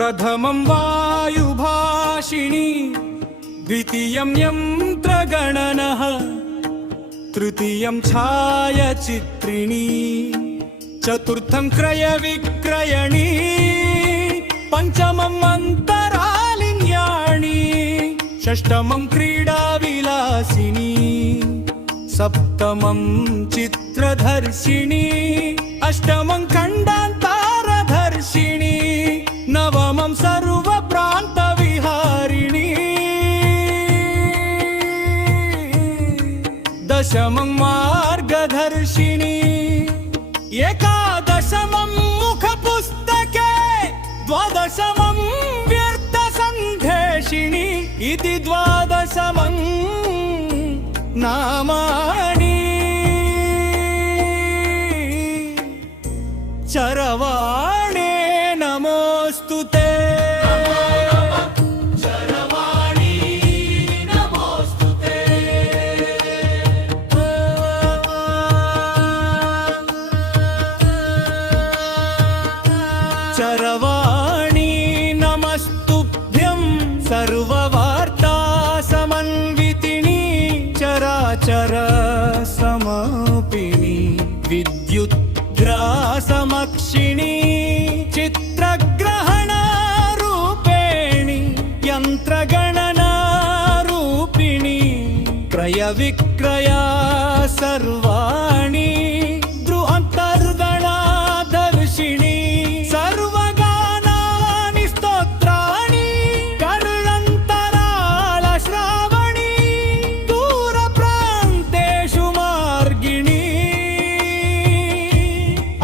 प्रथमं वायुभाषिणी, द्वितीयं यन्त्रगणनः, तृतीयं छायाचित्रिणी, चतुर्थं क्रयविक्रयणी, पंचमं अन्तरालिन्याणी, षष्ठमं क्रीडाविलासिनी, सप्तमं चित्रधर्षिणी, अष्टमं खण्डान्तरधर्षिणी, नवमं सर्वप्रान्तविहारिणी, दशमं मार्गदर्शिनी, एकादशमं मुखपुस्तके, द्वादशमं व्यर्थसन्देशिनी, इति द्वादशमं नामानि। चरवाणे नमोस्तुते। चरवाणी नमस्तुभ्यं सर्ववार्ता समन्वितिनी, चराचर समापिनी, विद्युद्ग्रासमक्षिणी, चित्रग्रहणारूपेणी, यन्त्रगणनारूपिणी, क्रयविक्रया सर्वाणि, दृअन्तर्गणादर्शिनी, सर्वगानानि स्तोत्राणि, कर्णन्तरालश्रावणी, दूरप्रान्तेषु मार्गिणी,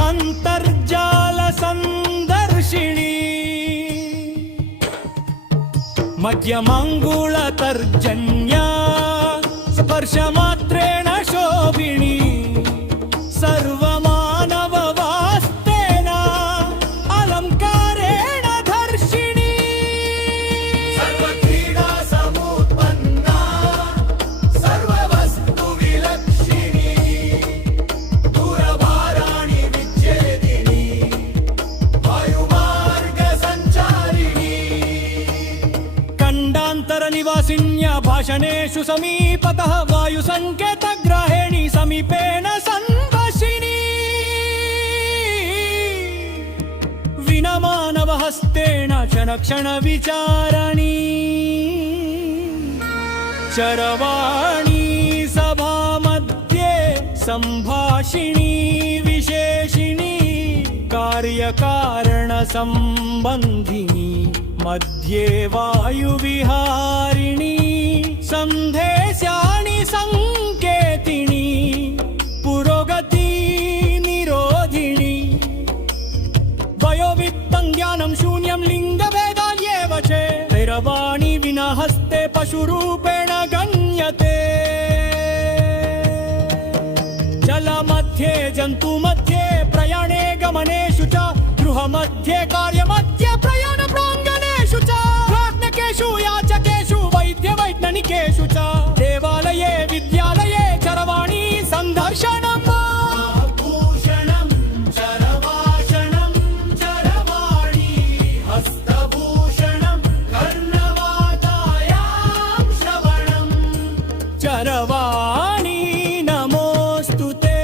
अन्तर्जालसन्दर्शिनी, मध्यमङ्गुलतर्जन्या, स्पर्शमात्रेण शोभिनी, सर्वमानववास्तेन अलङ्कारेण धर्षिणी, सर्वक्रीडा समुत्पन्ना, सर्ववस्तुविलक्षिणी, दूरभाराणि विच्छेदिनी, वायुमार्गसञ्चारिणी, खण्डान्तरनिवासिन्या भाषणेषु समीपतः वायुसङ्केतग्राहिणी, समीपेन संवशिनी, विनमानवहस्तेन क्षणक्षणविचारिणी, चरवाणी सभामध्ये सम्भाषिणी, विशेषिणी, कार्यकारणसम्बन्धिनी, मध्ये वायुविहारिणी, सन्देशानि संकेतिनी, पुरोगति निरोधिनी, वयोवित्तं ज्ञानं शून्यं लिङ्गभेदान्येव च, चरवाणी विना हस्ते पशुरूपेण गण्यते, जलमध्ये जन्तुमध्ये प्रयाणे गमनेषु च, गृहमध्ये कार्यमध्ये प्रयाणप्राङ्गणेषु च, प्राज्ञकेषु याचकेषु वैद्यवैज्ञानिकेषु च, देवालये विद्यालये चरवाणी सन्दर्शनम्। आभूषणं चरवाषणं चरवाणी, हस्तभूषणं कर्णवातायां श्रवणं, चरवाणी नमोस्तुते।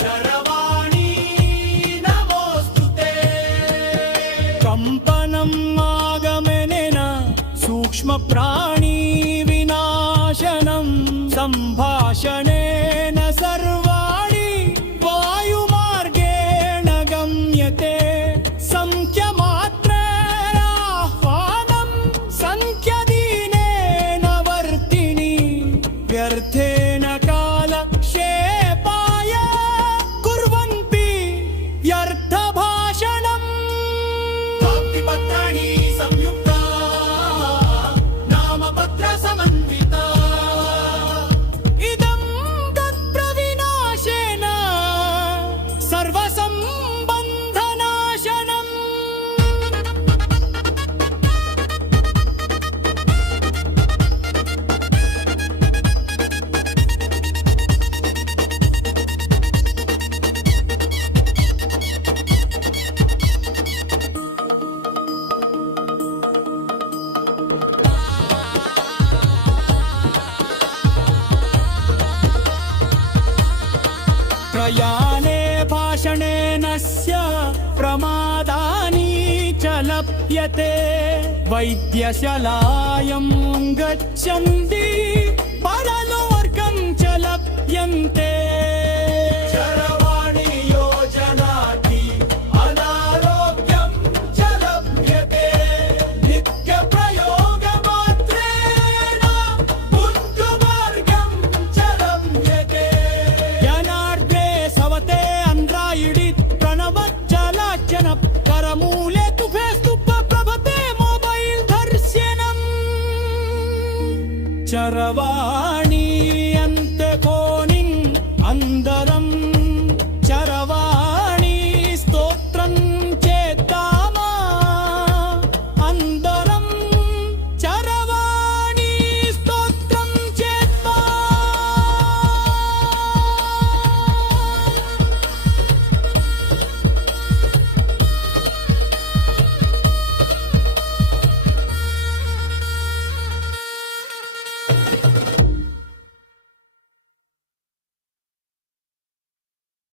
चरवाणी नमोस्तुते। प्रयाणे भाषणेनस्य प्रमादानि च लप्यते वैद्यशालायां गच्छन्ति परलोकं च लप्यन्ते चरवाणी योजनाति अनारोग्यं च लभ्यते नित्यप्रयोगमात्रेण बुद्धिमार्गं च लभ्यते ज्ञानार्थे सवते अण्ड्रायिडित् प्रणवच्चलाचन करमूले तु फेस्तुप प्रभते मोबैल् दर्शनम् चरवाणी अन्ते कोनिङ् अन्दर